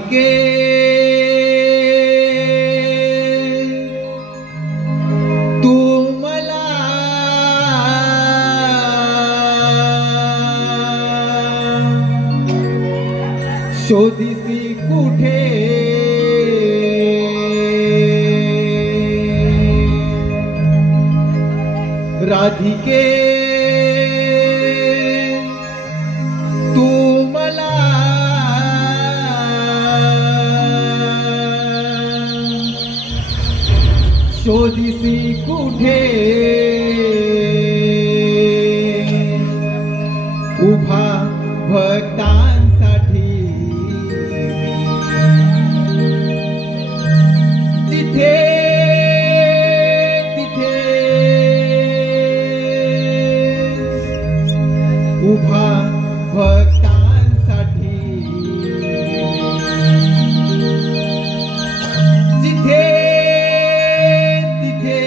राधिके तू मला शोधिसी कुठे राधिके तू मला शोधिसी कुठे उभा भक्तांसाठी तिथे तिथे उभा भक्तांसाठी जिथे तिथे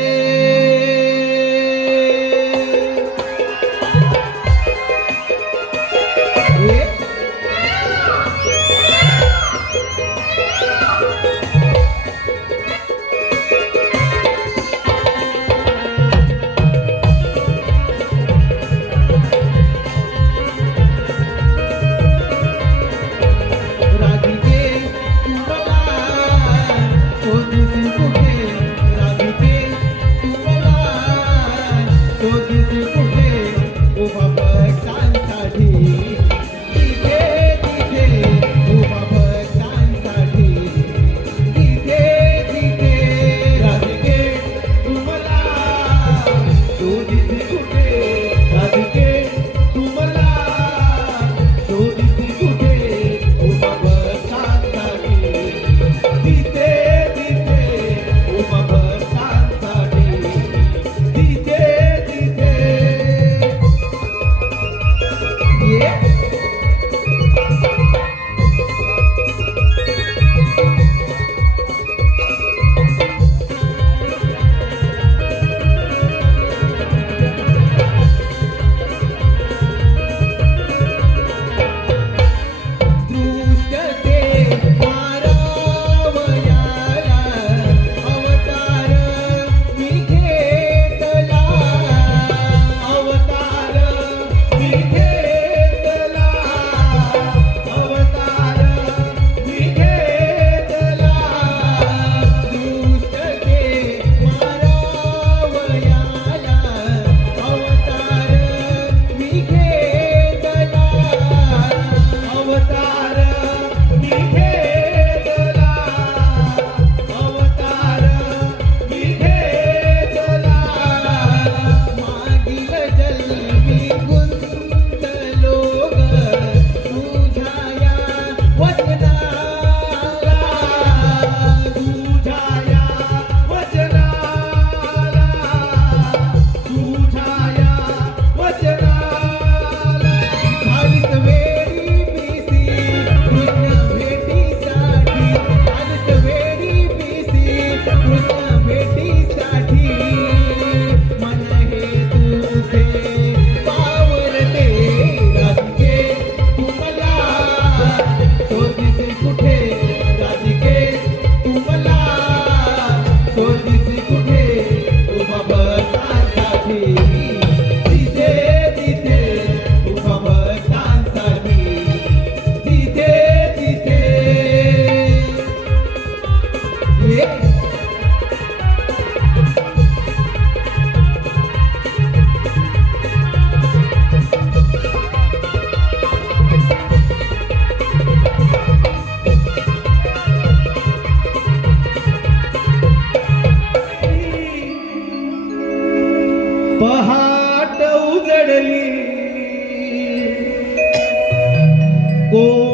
पहाट उजडली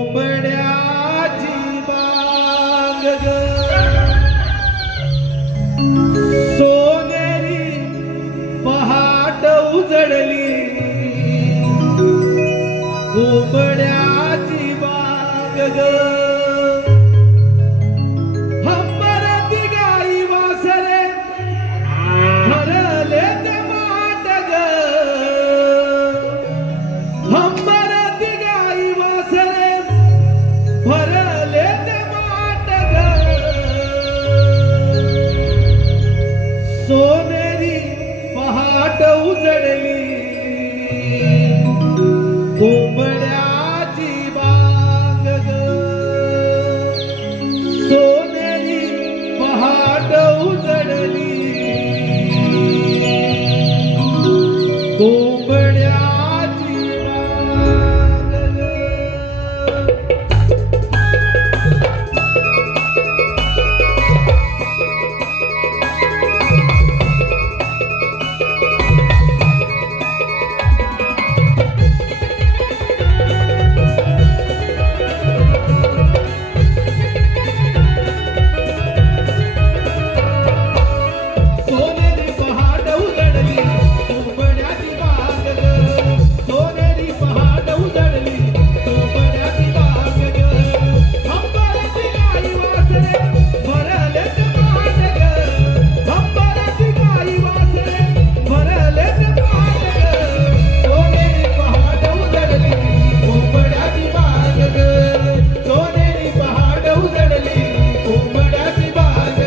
कोंबड्याची बांग सोनेरी पहाट उजडली कोंबड्याची बांग भरले ते कोंबड्याची बांग ग सोनेरी पहाट उजळली कोंबड्याची बांग ग पहाट उजळली कोंबड्याची बांग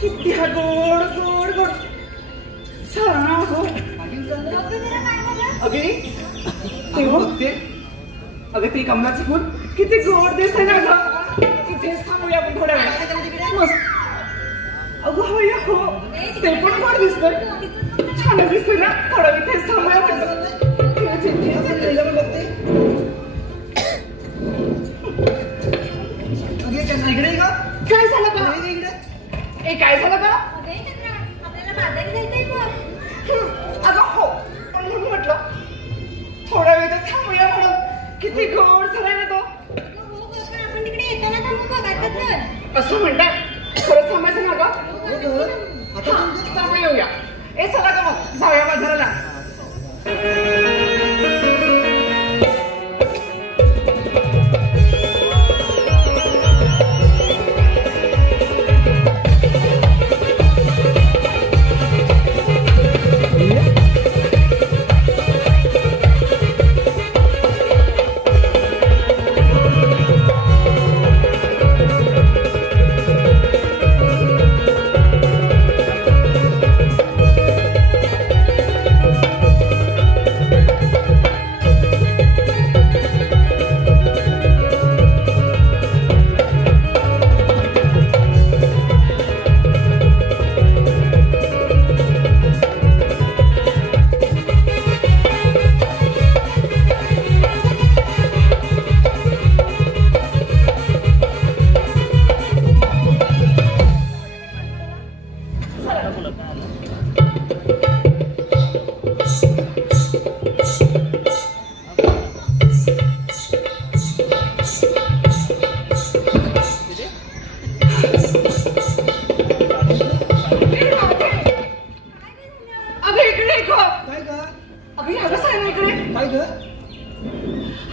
किती हा गोड गोड गोड छान हो अगे तेव्हा बघते अगं ते कमलाचं फूल किती गोड दिसतंय ना गं इथेच थांबूया आपण थोड्या वेळा मस्त अगं हो या हो ते पण गोड दिसतंय छान दिसतंय ना थोडा इथेच थांबूया आपण इकडे ग काय झालं का ए काय झालं का अगं हो म्हणून म्हटलं थोडा वेळ तर थांबूया म्हणून किती गोड झालाय ना तो असं म्हणतात खरंच थांबायचं ना गं थांबू येऊया ए चला का मग जाऊया बाजाराला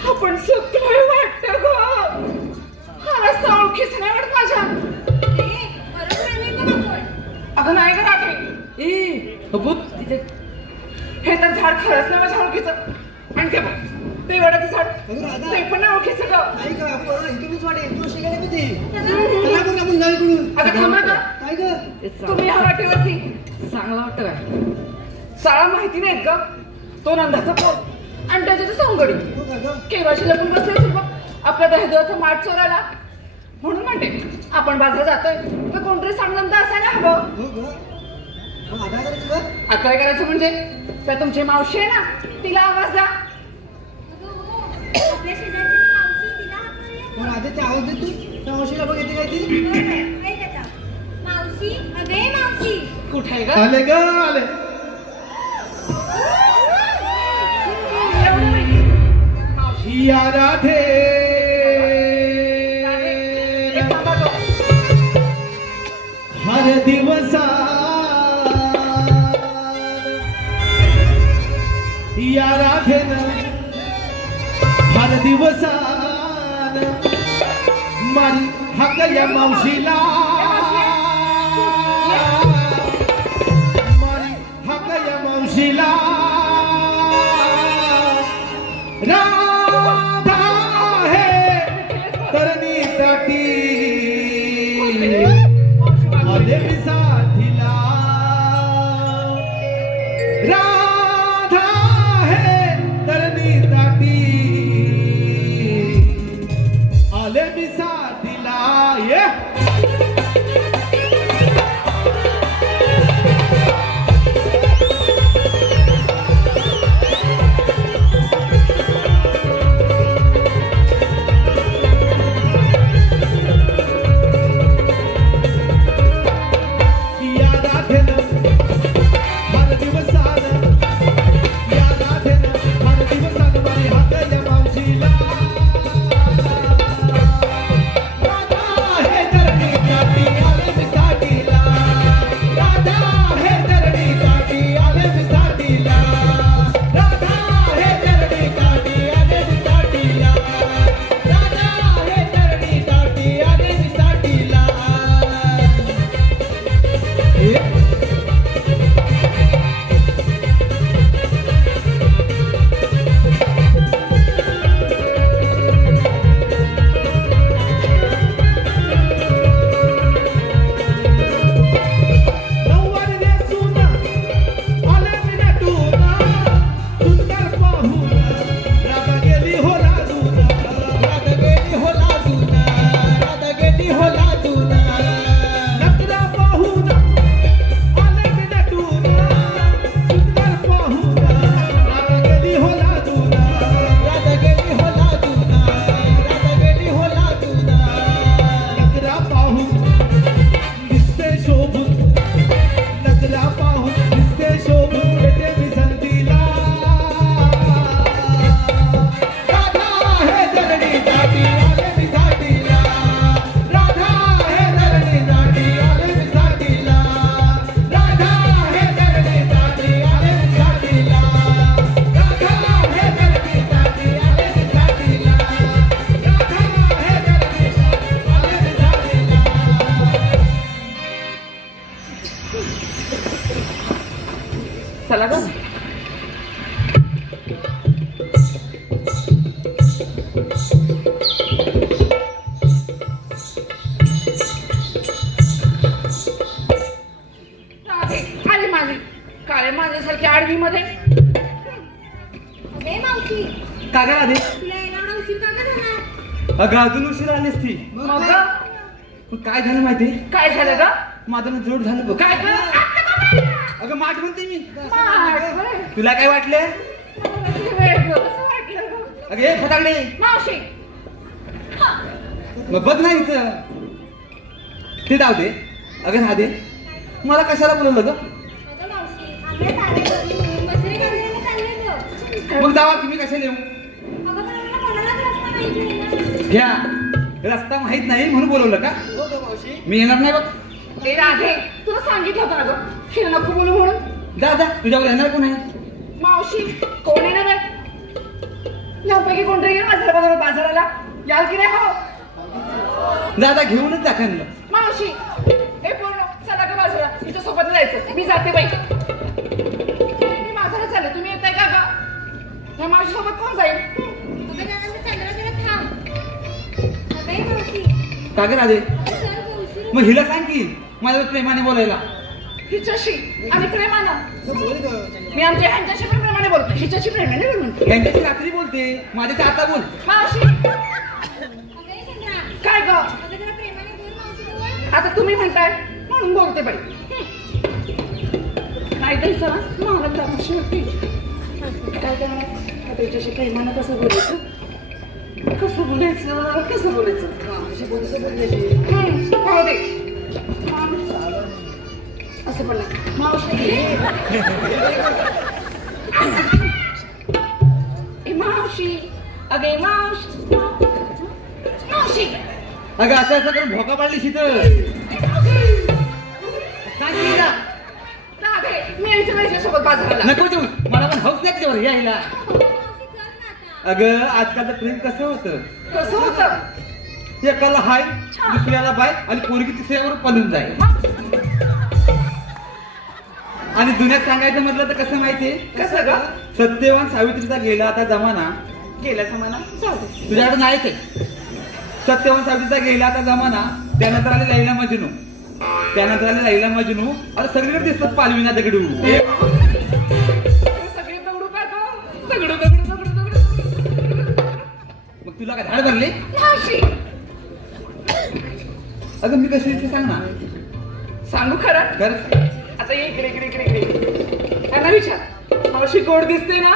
आपण चुकलोय वाटतं ग. हा रस्ता ओळखीच नाही वाटत माझ्या. अगं नाही ग रात्री. तिथे हे तर झाड खरंच नाही माझ्या ओळखीचं. आणि ते बघ ते वडाचं झाड ते पण नाही ओळखीचं ग. अगं थांबा ग. तुम्ही ह्या वाटेवरती चांगला वाटतं काय? शाळा माहिती नाहीत का? तो नंदाचा पोर आणि त्याची सोंगडी केव्हाची लपून बसले असेल बघ आपल्या दहेदुराचा माठ चोरायला. म्हणून म्हणते आपण बाजारात जातोय तर कोणतरी चांगलं तर असायला हवं. आता काय करायचं म्हणजे त्या तुमची मावशी आहे ना तिला आवाज द्या. आवाज देतो त्या मावशीला बघ येते काय ती मावशी अगे मावशी कुठे ग? आले ग आले. या राधे हर दिवसा या राधेनं हर दिवसान मारी हक या मावशीला मारी हक या मावशीला. राधा है तरणी ताटी आले मी साथीला. राधा है तरणी ताटी आले मी साथीला. ये चला ग. आली माझी काळे माझ्यासारखी आडवी मध्ये. अगे मावशी का ग राधे? तुला यायला उशीर का ग झाला? अगं अजून उशीर आलीस ती. मग काय झालं माहिती? काय झालं ग? माझं जोड झालं बघ. काय अगं माठ म्हणते मी. माठ तुला काय वाटलं? अगं हे फटाकडे मावशी मग बघ नाही इथं ते जाऊ दे. अगं राधे मला कशाला बोलवलं ग? अगं मावशी आम्ही सारे घरी मिळून बसरे काढायला चाललेलो. मग जावा की मी कशाला येऊ? अगं पण आम्हाला कोणालाच रस्ता माहित नाही ना. घ्या रस्ता माहित नाही म्हणून बोलवलं का? मी येणार नाही बघ. ए राधे तुला सांगितलं होतं ना ग फिर नको बोलू म्हणून. जा जा तुझ्यावर येणार कोण आहे? मावशी कोण येणार आहे? तुम्ही कोणतरी येईल माझ्या बरोबर बाजाराला याल की नाही हो दादा घेऊनच जा खाल्लं मावशी हे पूर्ण चला का बाजारा तिच्या सोबत जायचं मी जाते बाई मी बाजारात चालले तुम्ही येताय का गा या मावशी सोबत कोण जाईल अगं दादा चंद्रा जरा थांब अगं मावशी का ग राधे चल गं, उशीर मग हिला सांग की माझ्या प्रेमाने बोलायला हिच्याशी आणि प्रेमानं मी आमच्या ह्यांच्याशी पण प्रेमाने बोलतो हिच्याशी प्रेमाने बोलतो यांच्याशी रात्री बोलते माझ्याशी आता बोल मावशी अगं चंद्रा काय ग अगं जरा प्रेमाने बोल मावशी जवळ आता तुम्ही म्हणताय म्हणून बोलते बाई काय द्यायचं मला दमाशी होती काय करणार आता हिच्याशी प्रेमानं कसं बोलायचं कसं बोलायचं हो दे असं पण मावशी मावशी अगे मावशी अगं असं असं करून भोका पाडली शीतल सांग की हिला. राधे मी यायचं माझ्या सोबत बाजाराला नको देऊ मला पण हौस नाही त्याच्यावर यायला मावशी चल ना आता अगं आजकालचं प्रेम कसं होतं कसं होतं एकाला हाय दुसऱ्याला बाय आणि पोरगी तिसऱ्यावर पळून जाईल आणि दुनियात सांगायचं म्हटलं तर कसं माहितीये कसं ग सत्यवान सावित्रीचा गेला आता जमाना गेल्या जमाना जाऊ दे तुझ्याकडे नाहीच आहे सत्यवान सावित्रीचा गेला आता जमाना त्यानंतर आले लैला मजनू आता सगळीकडे दिसतात पालविना दगडू सगळे दगडू का गं? दगडू मग तुला काय धाड भरले मावशी अगं मी कशी ते सांग ना सांगू खरं खरंच आता ये इकडे त्यांना विचार मावशी गोड दिसते ना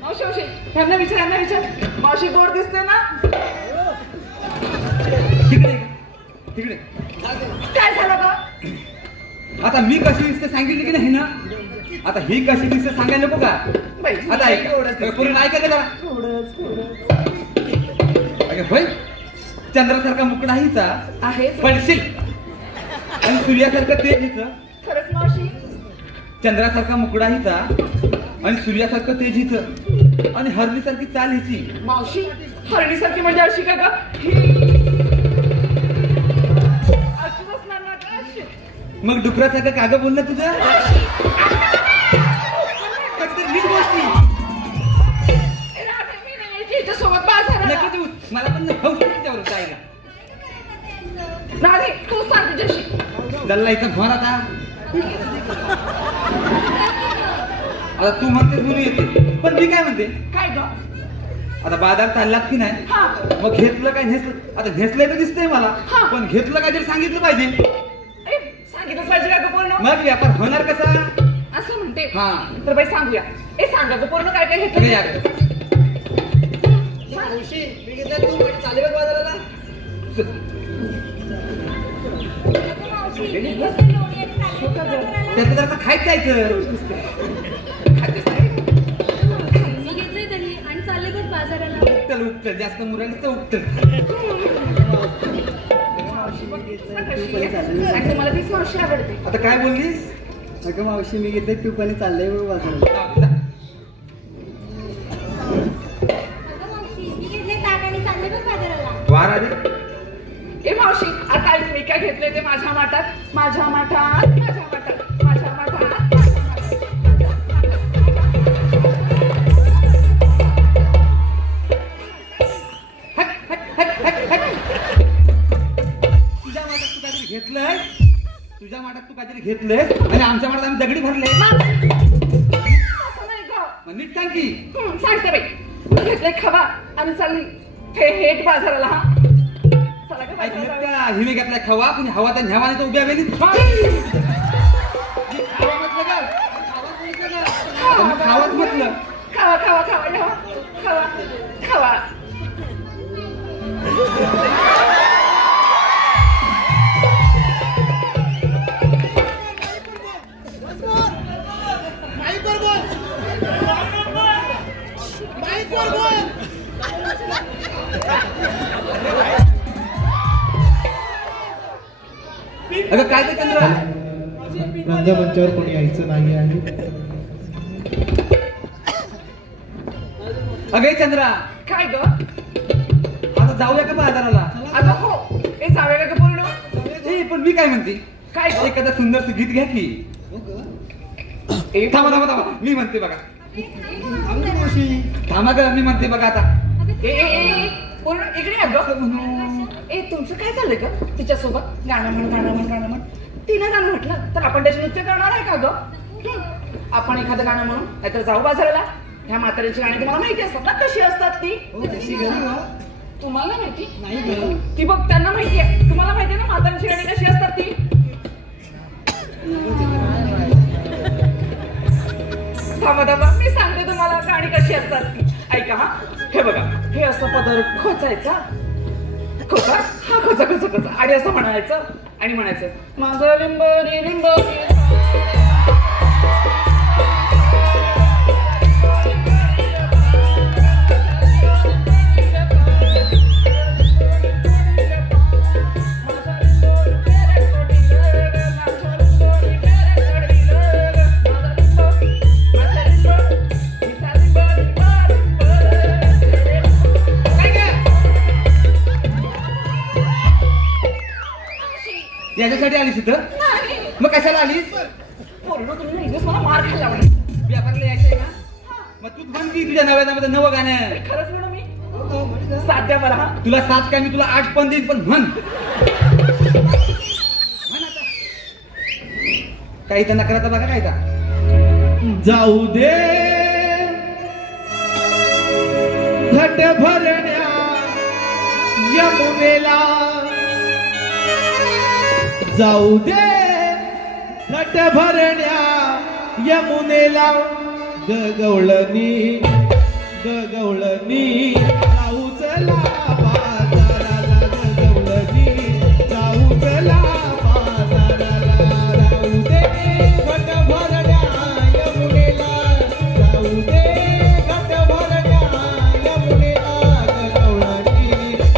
मावशी ह्यांना विचार मावशी गोड दिसते ना तिकडे काय झालं का आता मी कशी दिसते सांगितली की नाही ना आता ही कशी दिसते सांगायला नको का बाई आता ऐक पूर्ण ऐकायचं का अगं होय चंद्रासारखा मुकडा हिचा आहे पडशील आणि सूर्यासारखं तेज हिचं खरंच मावशी चंद्रासारखा मुकडा हिचा आणि सूर्यासारखं तेज हिचं आणि हरणीसारखी चाल हिची मावशी हरणीसारखी म्हणजे अशी का ग अशी बसणार ना का अशी मग डुकरासारखं कागं बोलणं तुझं कधीतरी नीट बोलती राधे मी नाही यायची हिच्यासोबत बाजाराला नक्की तू मला पण हौस नाही त्यावर जायला राधे तू सांग तुझ्याशी दल्लायचं घर आता तू म्हणतेस म्हणून येते पण मी काय म्हणते काय ग आता बाजार चाललात की नाही हा मग घेतलं काय नेसलं आता नेसलंय तर दिसतंय मला हा. पण घेतलं काय तरी सांगितलं पाहिजे सांगितलं पाहिजे का ग पूर्ण मग व्यापार होणार कसा असं म्हणते हा. तर बाई सांगूया सांगा ग पूर्ण काय काय अरे घेतलं यार. अगं मावशी मस्त लोणी आणि तांदूळ बाजाराला त्याचं जरा खायचं जायचं मी घेतलंय तरी आणि चालले बघ बाजाराला उपटल जास्त मुराली तर उपटल आणि तुम्हाला ती मावशी आवडते आता काय बोललीस अगं मावशी मी घेते तू पण चाललंय बघ बाजारात अगं मावशी मी घेतलंय ताट आणि चालले बघ बाजाराला वार आधी ए मावशी आता ऐक मी काय घेतलंय ते माझ्या माठात तुझ्या माठात तू काहीतरी घेतलंय आणि आमच्या माठात आम्ही दगडी भरले असं नाही ग नीट सांग की सांगते बाई घेतलंय खवा आणि चालली हेट बाजाराला हा चला ग ऐकलं बाजाराला. का हिने घेतलाय खवा कुणी हवा तर न्यावाने तर उभ्या वेळी खावा म्हटलं का खावाच म्हटलं खावा अगं काय ते चंद्रा रंगमंचावर कोणी यायचं नाही आहे अगे चंद्रा, काय ग? आता जाऊया का बाजाराला? अगं हो, ए जाऊया का पूर्ण? ए, पण मी काय म्हणते, काय ग? एखादं सुंदरचं गीत घ्या की. ए, थांबा थांबा थांबा, मी म्हणते बघा. आमची मावशी. थांबा ग, मी म्हणते बघा आता. ए, पूर्ण इकडे या ग. ए, तुमचं काय चाललंय का तिच्यासोबत? गाणं म्हण. तिने गाणं म्हटलं तर आपण त्याचे नृत्य करणार आहे का ग? आपण एखादं गाणं म्हणून नाहीतर जाऊ बाजाराला. ह्या म्हातारीची गाणी तुम्हाला माहिती असतात ना कशी असतात ती? कशी गं? तुम्हाला माहिती नाही गं. ती बघ, त्यांना माहिती आहे. तुम्हाला माहिती आहे ना म्हातारीची गाणी कशी असतात ती? थांबा, मी सांगते तुम्हाला गाणी कशी असतात ती. ऐका हा, हे बघा, हे असं पदर खोचायचा, खोचा हा खोचा आणि असं म्हणायचं आणि म्हणायचं माझं लिंबोरी लिंबोरी. याच्यासाठी आलीस इथं? मग कशाला आलीस? पूर्ण तुम्ही नाही मला मार खायला लावणार. व्यापाराला यायचंय ना? मग तू म्हण की तुझ्या नव्यामध्ये नवं गाणं. खरंच म्हणू मी साथ द्या मला. हा तुला 7 काय मी तुला 8 पण देईन, पण म्हण. काही तर नकराचा बघा काय तर. जाऊ दे घट भरण्या यमुनेला, जाऊ दे घट भरण्या यमुनेला, गगवळणी जाऊ चला बाजाराला, गगवळणी जाऊ चला बाजाराला. जाऊ दे घट भरण्या यमुनेला, जाऊ दे घट भरण्या यमुनेला, गगवळणी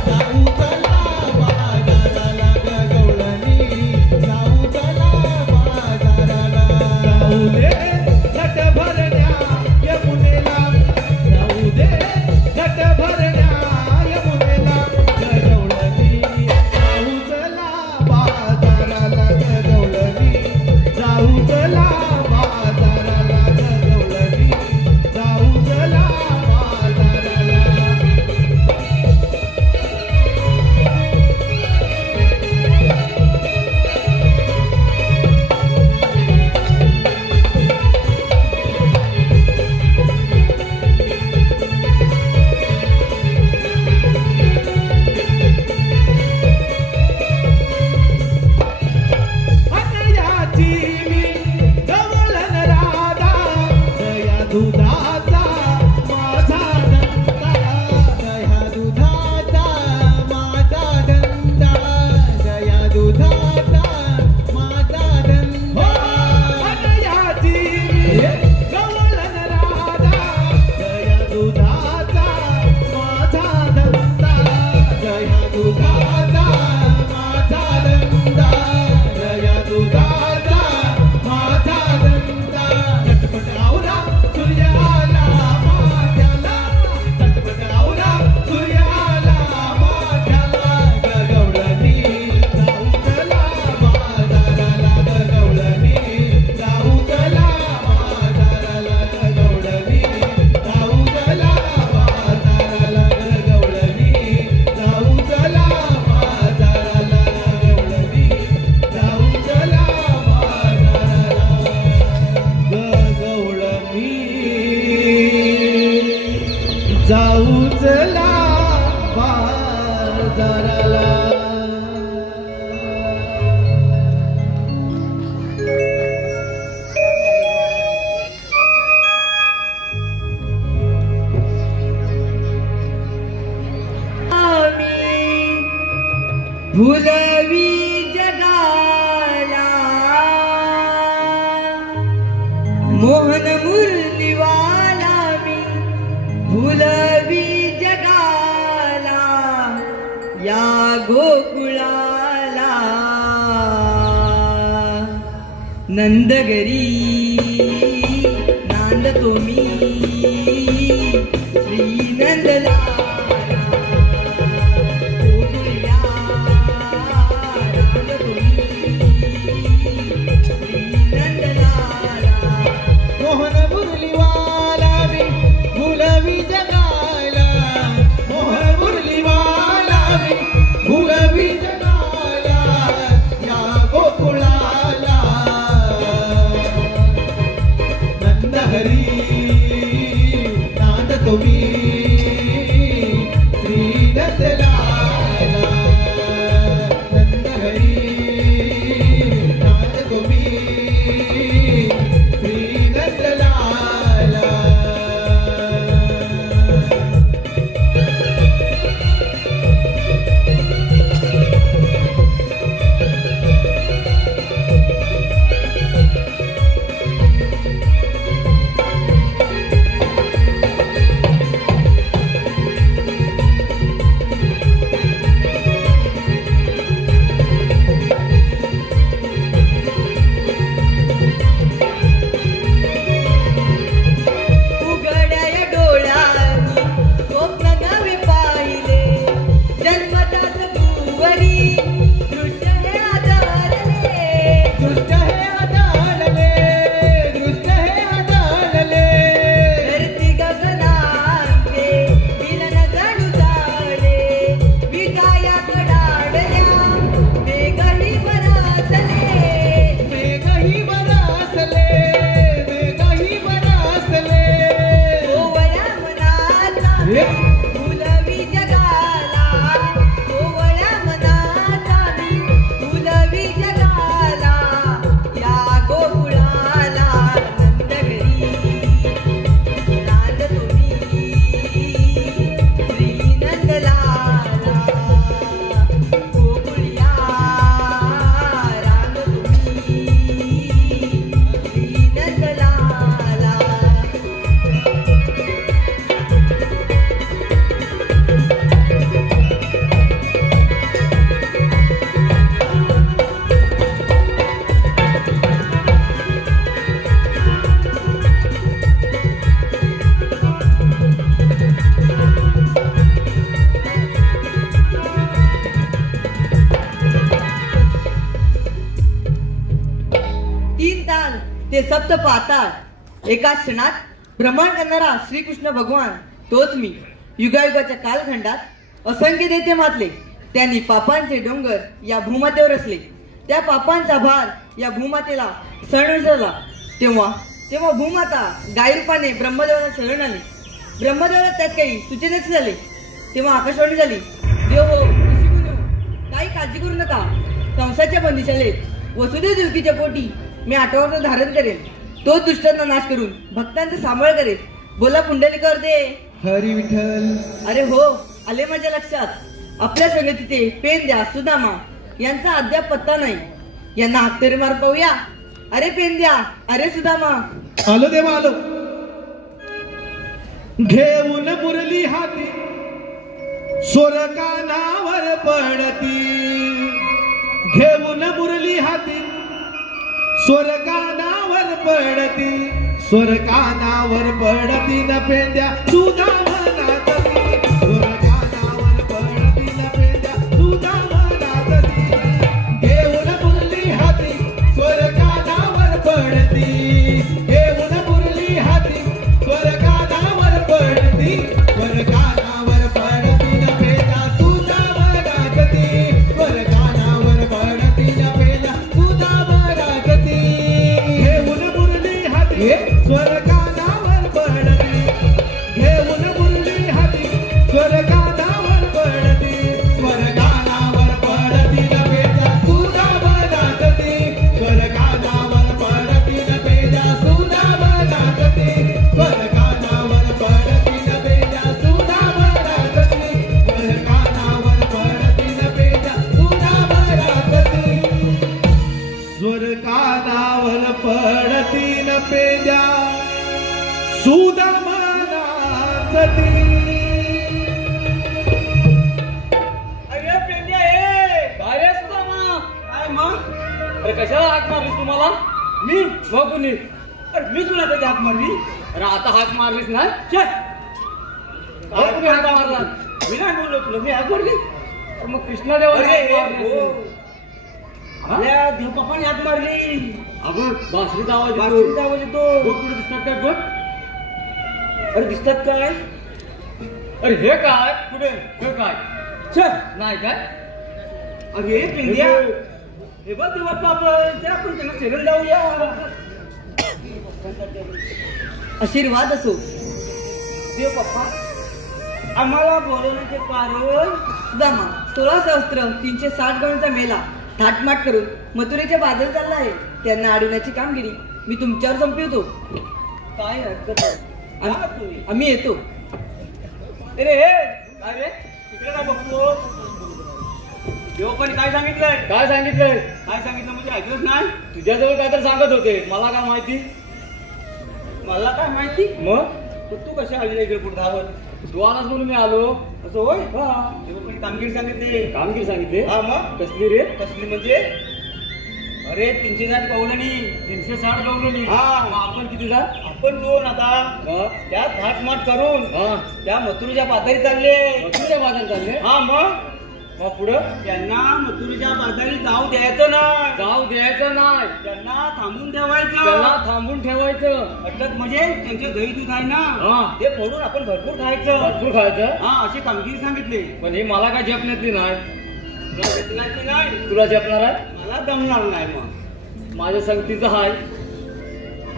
जाऊ चला बाजाराला, गगवळणी जाऊ चला बाजाराला. जाऊ दे घट भरण्या यमुनेला, जाऊ दे घट भरण्या यमुनेला, गगवळणी जाऊ चला बाजाराला, गगवळणी जाऊ चला बाजाराला, गगवळणी जाऊ चला बाजाराला. हटयाची मी गवळण राधा, दया दुधाचा माझा धंदा, दया दुधाचा माझा धंदा, दया दुधाचा माझा धंदा. हटयाची मी गवळण राधा, दया दुधाचा माझा धंदा, दया दुधाचा माझा धंदा, दया दुधाचा माझा धंदा. झटपट आवरा सूर्याला माझ्याला, झटपट आवरा सूर्याला माझ्याला, गगवळणी जाऊ चला बाजाराला, गगवळणी जाऊ चला बाजाराला, गगवळणी जाऊ चला बाजाराला, गगवळणी जाऊ चला बाजाराला, गगवळणी जाऊ चला बाजाराला, गगवळणी जाऊ चला बाजाराला. भुलवी जगाला मोहन मुरलीवाला, मी भुलवी जगाला या गोकुळाला. नंदगरी नांदतो मी श्री हे फुलवी जगाला कोवळ्या मनाचा मी फुलवी जगाला या गोकुळाला नंदगरी रांद तुम्ही श्री नंदलाला गोकुळिया रांद तुम्ही श्री नंदलाला तीन ताल ते सप्त पाताळ एका क्षणात भ्रमण करणारा श्रीकृष्ण भगवान तोच मी. युगायुगाच्या कालखंडात असंख्य दैत्य मातले. त्यांनी पापांचे डोंगर या भूमातेवर असले. त्या पापांचा भार या भूमातेला सण झाला. तेव्हा भूमाता गायरूपाने ब्रह्मदेवाला शरण आली. ब्रह्मदेवाला त्यात काही सुचेनेच झाले. तेव्हा आकाशवाणी झाली, देव हो, ऋषीमुनी हो, काही काळजी करू नका. कंसाच्या बंदिशालेत वसुदेव देवकीच्या पोटी मी आठवडा धारण करेन. तो दुष्टांना नाश करून भक्तांचा सांभाळ करेल. बोला पुंडलिकावर दे. हरी विठ्ठल. अरे हो, आले माझ्या लक्षात. आपल्या संगती ते पेंद्या सुदामा यांचा अद्याप पत्ता नाही. यांना हाक तरी मार पाहूया. अरे पेंद्या, अरे सुदामा. आलो देवा आलो. घेऊन मुरली हाती स्वर्गानावर पडती. घेऊन मुरली हाती स्वर्गानावर पडती. स्वर्गानावर पडती न पेंद्या तुझा मनात ती. स्वर्गानावर पडती न पेंद्या तुझा मनात ती. घेऊन मुरली हाती स्वर्गानावर पडती. घेऊन मुरली हाती स्वर्गानावर पडती. स्वर्गानावर पडती न पेंद्या तुझा मनात ती. स्वर्गानावर पडती न पेंद्या तुझा मनात ती. घेऊन मुरली हाती स्वर्गानावर पडती. घेऊन मुरली हाती स्वर्गानावर पडती. स्वर्गानावर पडती न पेंद्या तुझा मनात ती. स्वर्गानावर पडती न पेंद्या तुझा मनात ती. स्वर्गानावर पडती न पेंद्या तुझा मनात ती. स्वर्गानावर पडती न पेंद्या तुझा मनात ती. स्वर्गानावर पडती न पेंद्या सुदा मनात ती. अरे पेंड्या काय रे सुदामा? काय मग? अरे कशाला हाक मारलीस तुम्हाला? मी मग कुणी? अरे मी तुला कधी हाक मारली? अरे आता हाक मारलीस ना? काय कुणी हाक मारला? मी नाही बोललो तुला, मी हाक मारली. अरे मग कृष्णदेवाने आपल्या देवबापाने हाक मारली. अगं बासरीचा आवाज येतो. बघ कुठे दिसतात काय बघ. अरे दिसतात काय? अरे हे काय? कुठे हे काय? नाही काय? अरे पिंड्या हे बघ देवबापा, आपण त्यांना सेवन लावूया. आशीर्वाद असो. देवबापा आम्हाला बोलवण्याचे कारण? सुदामा 16 सहस्त्र 360 गणांचा मेला थाटमाट करून मथुरेच्या बाजार चालला आहे. त्यांना अडवण्याची कामगिरी मी तुमच्यावर संपवतो. काय हरकत नाही, आम्ही येतो. अरे काय रे तिकडे काय बघतो? देवबापाने काय सांगितलंय? काय सांगितलंय? काय सांगितलं म्हणजे ऐकलंच नाही? तुझ्याजवळ काय तर सांगत होते, मला काय माहिती? मला काय माहिती? मग तू कशा आली इकडे पुढे धावत? तू आलास म्हणून मी आलो. असं होय? हा. देवबापाने कामगिरी सांगितली. कामगिरी सांगितली? हा. मग कसली रे? कसली म्हणजे? अरे 360 कौलनी. 360 कौलनी? हा. आपण किती जा? आपण 2 आता. त्यात थाटमाट करून त्या मथुरेच्या बाजारी चालले. मथुरेच्या बाजारी चालले? हा. मग पुढं त्यांना मथुरेच्या बाजारी जाऊ द्यायचं नाही. जाऊ द्यायचं नाही. त्यांना थांबून ठेवायचं. त्यांना थांबून ठेवायचं. अटक म्हणजे त्यांचे दही दूध आहे ना, ते फोडून आपण भरपूर खायचं. भरपूर खायचं? हा. अशी कामगिरी सांगितली. पण हे मला काय जपण्यातली नाही. तुला जपण्यातली नाही? तुला जपणार आहे? मला जमणार नाही. मग माझ्या संगतीचं हाय.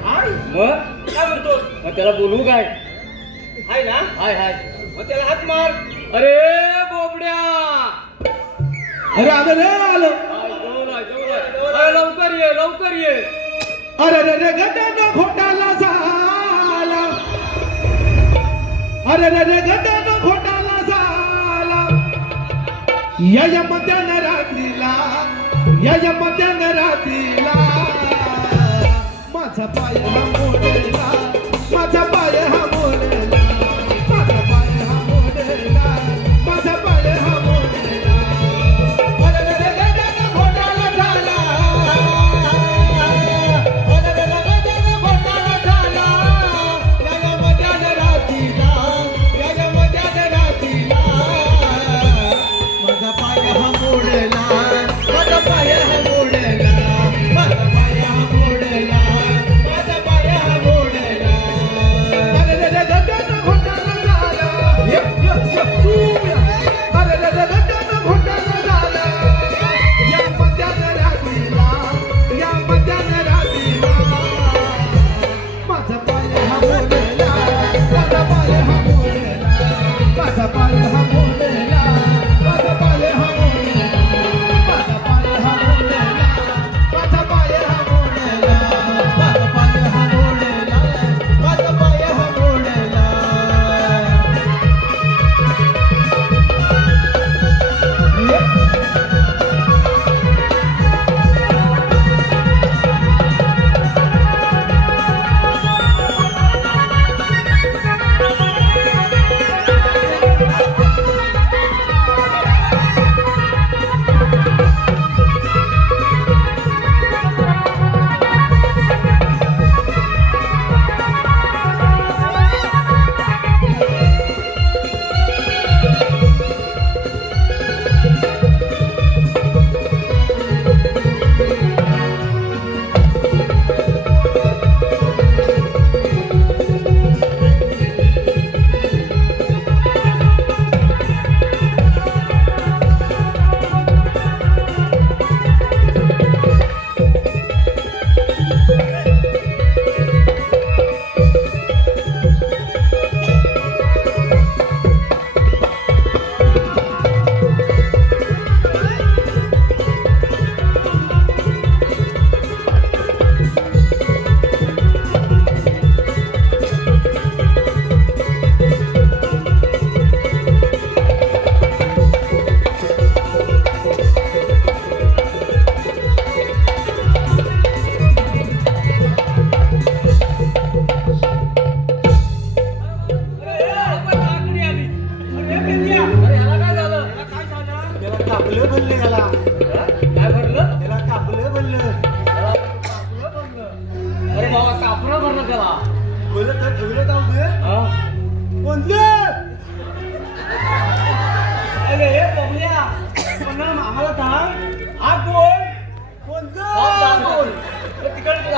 हाय? मग काय म्हणतो? मग त्याला बोलू काय? हाय ना? हाय हाय. मग त्याला हात मार. अरे बोबड्या, अरे आलं रे आलं. अरे लवकर ये, लवकर ये. अरे रे रे गड्यानं घोटाला झाला. अरे रे रे गड्यानं घोटाला झाला. या मध्यान रात्रीला, या मध्यान रात्रीला माझा पाय हा मोडला, माझा पाय हा मोडला, माझा पाय हा मोडला, माझा पाय हा मोडला. अरे रे रे गड्यानं घोटाला झाला. अरे रे रे गड्यानं घोटाला झाला. या मध्यान रात्रीला, या मध्यान रात्रीला माझा पाय हा मोडला, माझा पाय हा मोडला, माझा पाय हा मोडला, माझा पाय हा मोडला. अरे रे रे गड्यानं घोटाला झाला. अरे रे रे गड्यानं घोटाला झाला. या मध्यान रात्रीला, या मध्यान रात्रीला माझा पाय हा मोडला, माझा पाय हा मोडला, माझा पाय हा मोडला, माझा पाय हा मोडला, माझा पाय हा मोडला, माझा पाय हा मोडला, माझा पाय हा मोडला, माझा पाय हा मोडला.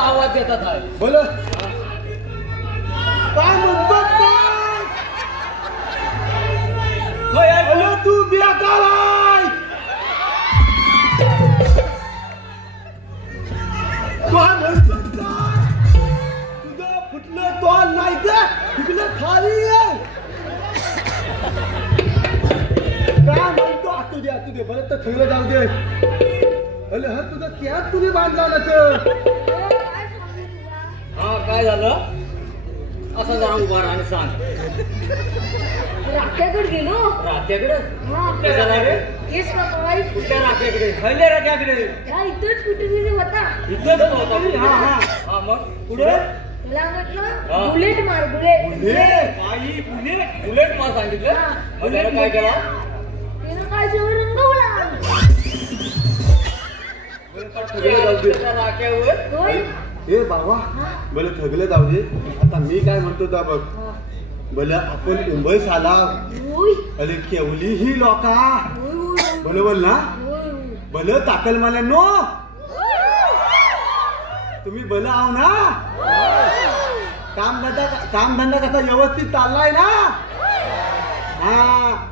आवाज येतात आहे. बोला काय म्हणतो काय? तू बेकार आहे. काय म्हणतो तुझं फुटलं तो नाही का फुटलं खाली आहे. काय म्हणतो असू दे बरं तर ठेवलं जाऊ दे. अरे हा तुझा कॅप तुझे बांधला ना तर हा काय झालं असं जरा उभा राहा आणि सांग. राख्याकडे गेलो. राख्याकडे हा. कुठे झाला रे? येस का काय? कुठल्या राख्याकडे? खयल्या राख्याकडे? त्या इथंच कुठेतरी होता. इथंच होता. हा हा हा मग पुढे त्याला हा. म्हटलं बुलेट मार बुलेट. बाई बुलेट मार सांगितलं. हा. मग त्यानं काय केला? त्यानं काय जेव्हा रंगवला. राख्यावर होय. हे बाबा मला थगलं जाऊ दे. आता मी काय म्हणतो दा बघ भले आपण मुंबई साला होय. अरे केवली ही लोका होय. बरोबर ना. होय. भलं ताकल मला नो तुम्ही भलं आहो ना. कामधंदा कसा व्यवस्थित चाललाय ना. हा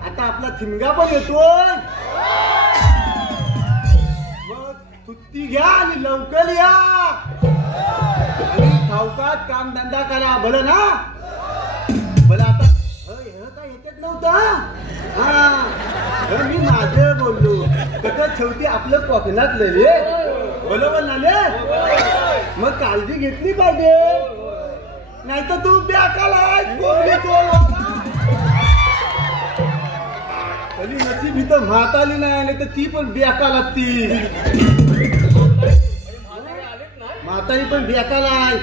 आता आपला थिमगा पण येतोय. मग सुट्टी घ्या आणि लवकर या आणि सावकाश कामधंदा करा भलं ना. भलं आता काय येतच नव्हतं. हा मी माझं बोललो कसं शेवटी आपलं कोकणात रे बरोबर ना रे मग काळजी घेतली पाहिजे नाही तर तू बेकाला कधी नशीब इथं म्हाताली नाही तर ती पण बेकाला ती म्हातारी पण बेकाला आहे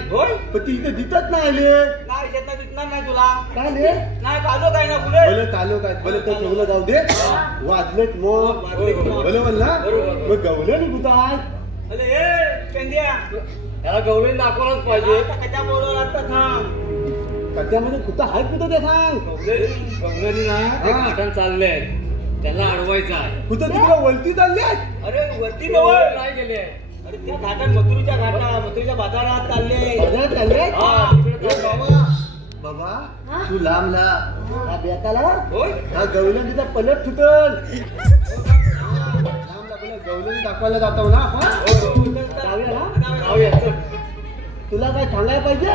पण ती इथं दिसत नाही आले नाही शेतात दिसणार नाही तुला काय रे नाही कालो काय ना पुढे भले कालो काय भले तर ठेवलं जाऊ दे वाजलेत मग भले म्हणला मग गवलं नाही कुठं आहे अरे ए पेंद्या त्याला गवळी दाखवलंच पाहिजे कच्च्या बोलवर आता थांब कच्च्यामध्ये कुठं आहे कुठं ते सांग गवळी ना ते घाटान चालले त्याला अडवायचा आहे कुठं तिकडे वलती चालली आहे अरे वरती जवळ नाही गेले अरे त्या घाटात मथुरीच्या बाजारात चालले बाजारात चालले हा, तिकडे चालले. बाबा तू लांब ला हा बेकाला होय हा गवलन तिचा पलट फुटल लांब ला गवलन दाखवायला जातो ना आपण जाऊया ना जाऊया, चल. तुला काय सांगायला पाहिजे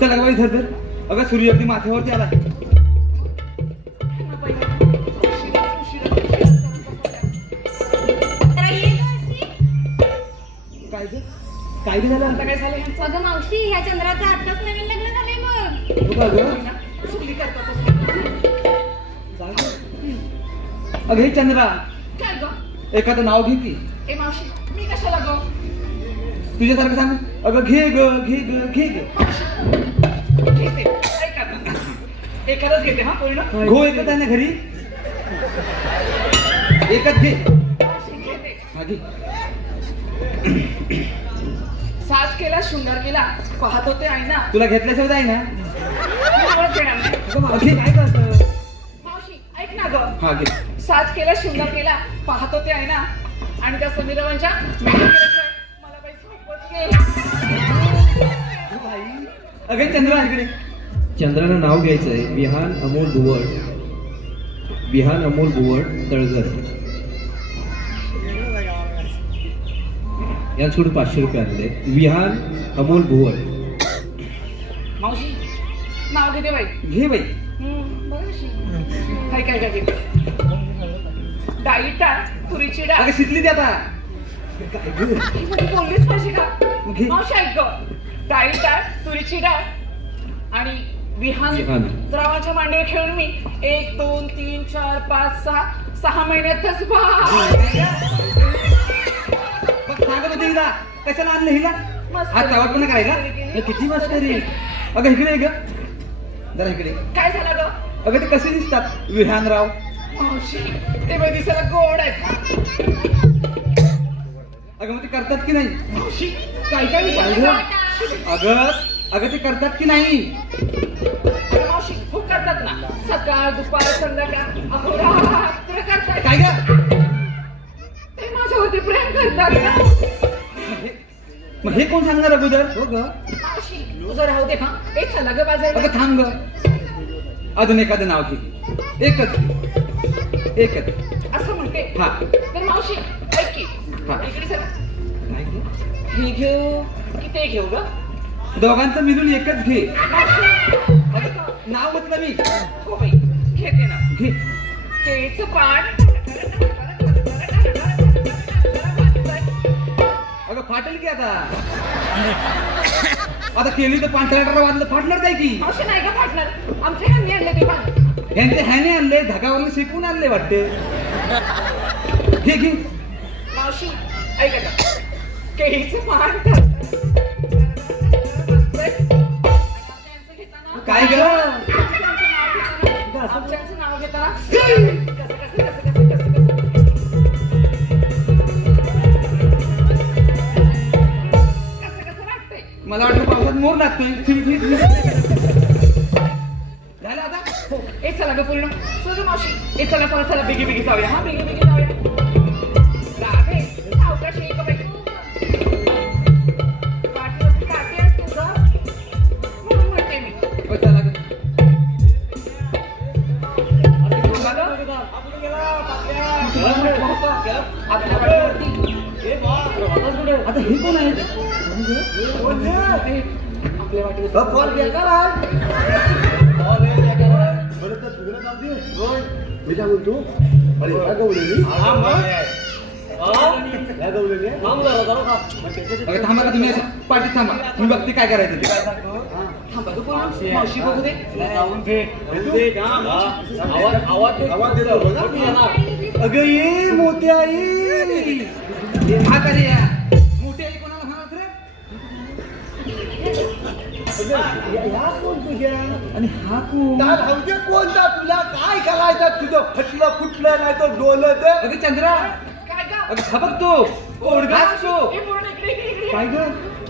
चला बाई धर अगं सूर्य अगदी माथ्यावरती आला काय ग काय ग झालं आता काय झालं यांचं? अगं मावशी ह्या चंद्राचं आताच नवीन लग्न झालंय मग तू का ग चुकली करतात अगं हे चंद्रा काय ग एखादं नाव घे की ए मावशी मी कशाला ग तुझ्यासारखं सांग अगं घे ग घे ग घे ग घेते ऐका आता. एखादंच घेते हा पूर्ण घो एकच आहे ना घरी एकच घे मावशी घेते हा घे साज केला शृंगार केला पाहत होते आहे ना तुला घेतल्याशिवाय जाई ना मी आवडत घेणार नाही. अगं मावशी काय करतं मावशी ऐक ना ग हा घे साज केला शृंगार केला पाहत होते आहे ना आणि त्या समीरवांच्या मला बाई झोपच गेली. अगं चंद्रा इकडे चंद्रानं नाव घ्यायचंय विहान अमोल बुवड तळगर यांच्याकडून 500 रुपये आणले विहान अमोल बुवड मावशी नाव घेते बाई घे बाई बघ अशी. काय काय काय घेते डाळी टाळ तुरीची डाळ अगं शिकली ती आता ही मध्ये बोललीच पाहिजे का घे. मावशी ऐक ग डाळी टाळ तुरीची डाळ आणि विहान विहान. द्रवाच्या मांडीवर खेळून मी 1 2 3 4 5 6 महिन्यातच बघ सांगत होते हिला कशाला आणलं हिला मस्त. आज चावट पण करायला हे किती मस्त रे अगं इकडे ये ग जरा इकडे काय झालं ग अगं ते कसे दिसतात विहानराव मावशी ते बाई दिसायला गोड आहेत अगं मग ते करतात की नाही मावशी काय काय विचारलं? अगं ते करतात की नाही अरे मावशी खूप करतात ना सकाळ दुपार संध्याकाळ अहोरात्र करतात काय ग ते माझ्यावरती प्रेम करतात ना. मग हे कोण सांगणार अगोदर हो ग मावशी तुझं राहू दे हा एक चला ग बाजायला अगं थांब ग अजून एखादं नाव घे एकच असं म्हणते हा तर मावशी ऐक की हा. इकडे चला काय घे? हे घेऊ की ते घेऊ ग दोघांचं मिळून एकच घे मावशी नाव म्हटलं मी हो बाई घेते ना घे केळीचं पान अगं फाटेल की आता आता केली तर पांढऱ्या वाजलं फाटणार काय की मावशी नाही का फाटणार आमच्या ह्यांनी आणले ते पान ह्यांचे ह्याने आणले धागावरनं शिकवून आणले वाटते घे घे मावशी ऐका ना केळीचं पान काय ग आमच्याचं नाव घेताना कसं वाटतंय? मला वाटतं पावसात मोर लागतोय झालं आता हो, ए चला ग पूर्ण सोजू मावशी ए चला चला बिगी बिगी जाऊया हा बिगी जाऊया राधे सावकाश ये ग बाई वाटलं काटे असतो ग म्हणून म्हणते मी हो, चला ग. आपल्या वाटेवरती आता हे कोण आहे आपल्या वाटेवरती मी काय म्हणतो अरे ह्या गवलेली अगं थांबा का तुम्ही असं पाठीत थांबा तुम्ही बघते काय करायचं ते थांबा ग पूर्ण मावशी बघू दे आवाज देतो बघा. अगं ये मोत्या ये हा का रे या मोठे आई कोणाला म्हणाल रे ह्या कोण तुझ्या आणि हा कोण भाऊजे कोणता तुला काय करायचं तुझं फटलं फुटलं नाही तर डोलत अगं चंद्रा काय ग अगं खबक तो ओढगा असतो ए पूर्ण इकडे काय ग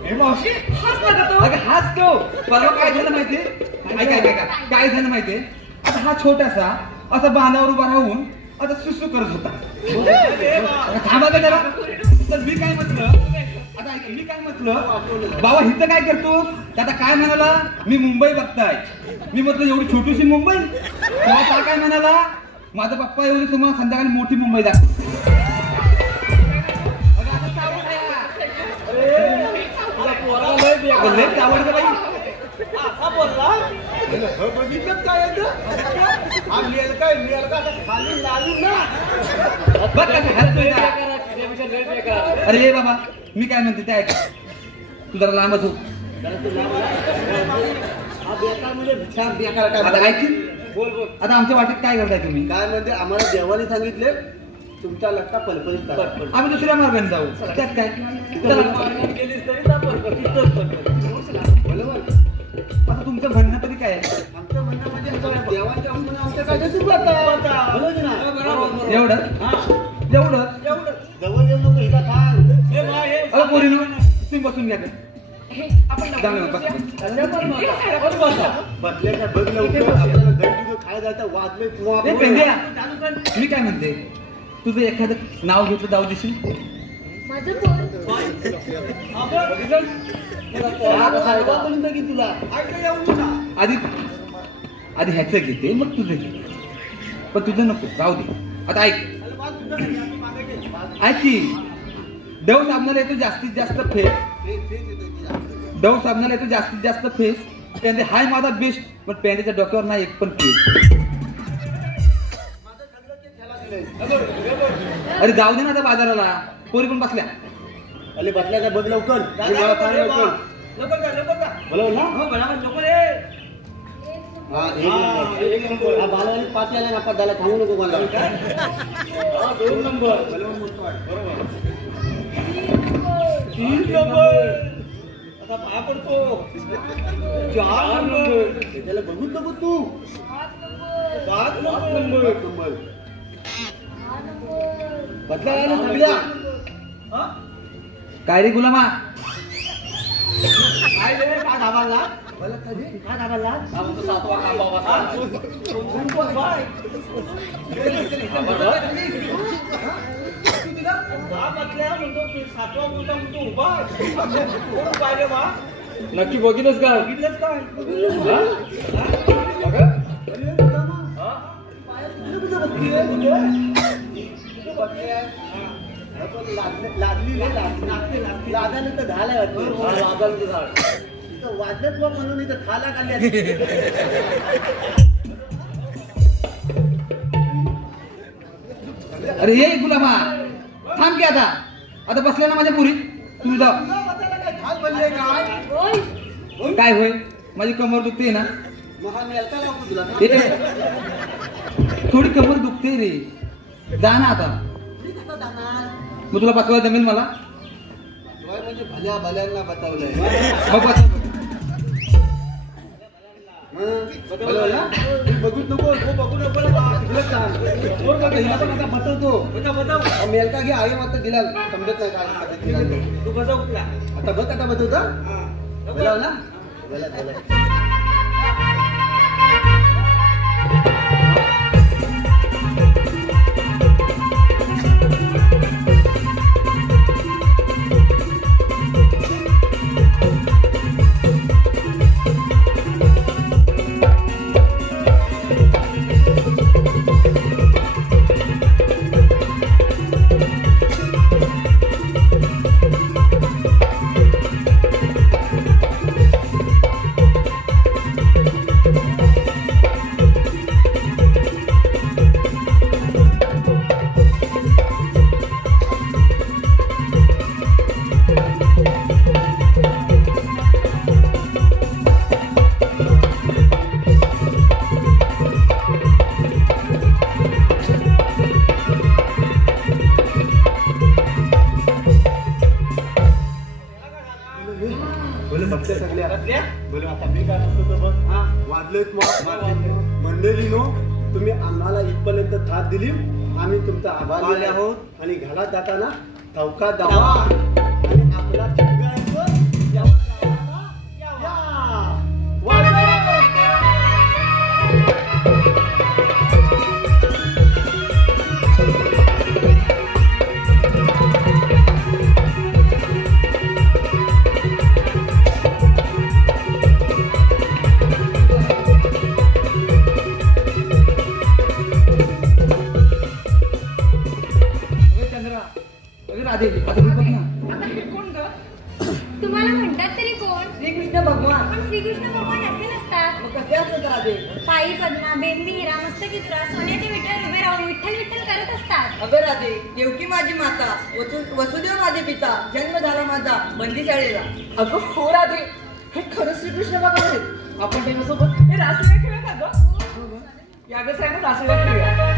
ए मावशी हाच ना तो अगं हाच तो परवा काय झालं माहितीये काय झालं माहितीये आता हा छोटासा असा बाणावर उभा राहून आता सुसू करत होता अगं थांबा का जरा तर मी काय म्हटलं आता ऐका मी काय म्हटलं बाबा हिथं काय करतो आता काय म्हणाला मी मुंबई बघताय मी म्हटलं एवढी छोटीशी मुंबई तेव्हा काय म्हणाला माझा पप्पा एवढी तुम्हाला संध्याकाळी मोठी मुंबई दाखव आवडतं बाई बघितलं काय खाली लागून ना बघ कसं हसतोय का? अरे बाबा मी काय म्हणते ते ऐक तू जरा लांबच हो आता काय बोल बोल आता आमच्या वाटेत काय करताय तुम्ही काय म्हणजे आम्हाला देवाने सांगितले तुमचा लट्टा पलपलीत करा. आम्ही दुसऱ्या मार्गाने जाऊ त्यात काय चला. बरोबर आता तुमचं म्हणणं तरी काय आहे? आमचं म्हणणं म्हणजे आता देवाच्या अंगाने आमच्या काय तू बता. बरोबर ना? एवढं एवढं जवळ येऊ नको हिला सांग अरे पोरीनो तुम्ही बसून घ्या हे आपण चांगलं बसा. बसल्याच्या बघ लवकर आपल्याला दही खायला जायचं वाजले ए, पेंड्या, मी काय म्हणते तुझं एखादं नाव घेतलं जाऊ देशील माझं फोन की तुला आधी ह्याचं घेते मग तुझं घे पण तुझं नको राहू दे आता ऐक की डव साबणाला येतो जास्तीत जास्त फेस पेंदे हाय माझा बेस्ट पण पेंद्याच्या डोक्यावर नाही एक पण फेस अरे जाऊ दे ना आता बाजाराला पोरी पण बसल्या अरे बसल्या का बघ लवकर बोलव ना हा एक नंबर हा बालावाली पाच याला नापास झाला थांबू नको मला 2 नंबर 3 नंबर आता पाया पडतो 4 नंबर त्याला बघून नको तू 5 नंबर बदला ना थांबल्या काय रे गुलामा काय रे का धाबाला मला कधी का धाबाला आपण तो 7वा खांबा बसा नक्की बघितलंच का लादानंतर झालाय वाजत बघ म्हणून इथं खाला काढल्या अरे ये गुलामा थांब की आता बसल्या ना माझ्या पुरी तुम्ही जा खाल बनले काय काय होय माझी कमर दुखते ना महान यायचा लागतो तुला थोडी कमर दुखते रे जा ना आता मग तुला बसवायला जमेल मला म्हणजे भल्या भल्यांना बचावलंय मग बसव. बघूच नको बघू नको तिकडे बसवतो मेलका घे आई मात्र दिला समजत नाही काय तू बसव कुठला आता बघ आता बसवता बोलाव ना मंडळीनो तुम्ही आम्हाला इथपर्यंत साथ दिली आम्ही तुमचा आभारी आहोत आणि घरात जाताना चौका दवा आणि आपला तुम्हाला म्हणतात तरी कोण श्रीकृष्ण भगवान. पण श्रीकृष्ण भगवान असे नसतात. कसे असतात राधे? पायी पद्मा बेंबी हिरा मस्तकित्रा सोन्याचे विठ्ठल उभे राहून विठ्ठल विठ्ठल करत असतात. अगं राधे, देवकी माझी माता, वसुदेव माझे पिता, जन्म झाला माझा बंदीशाळेला. अगं हो राधे, हे खरं श्रीकृष्ण भगवान आहेत. आपण त्यांच्यासोबत हे रासलीला खेळूया का गं? या गं साहेब रासलीला खेळूया.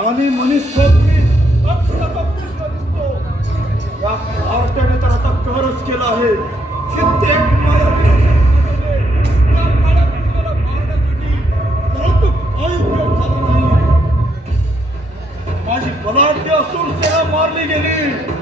आणि मनीषने तर आता कहरच केला आहे. कित्येक माझी बलाढ्य असुर सेना मारली गेली.